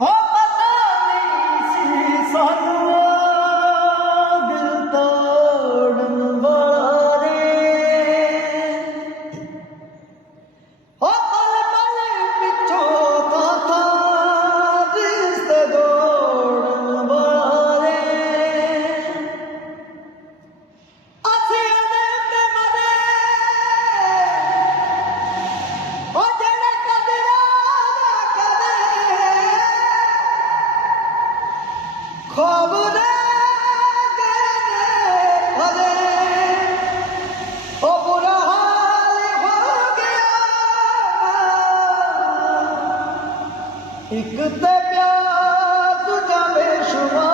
ਹੋ ਪਤਾ ਨਹੀਂ ਸੀ ਸਾਨੂੰ ਦਿਲ ਤੋੜਨ ਵਾਲੇ ਹੋ ਪਲ ਪਲ ਪਿੱਛੋਂ ਥਾਂ ਰਿਸ਼ਤੇ ਜੋੜਨ ਵਾਲੇ ਅਸੀਂ ਉਹਦੇ ਤੇ ਮਰੇ ਹੋ ਜਿਹੜੇ ਕਦਰਾਂ ਨਾ ਕਦੇ ख्वाब ने देने ओ बुरा हाल हो गया एक ते प्यार तुझा बेशुमार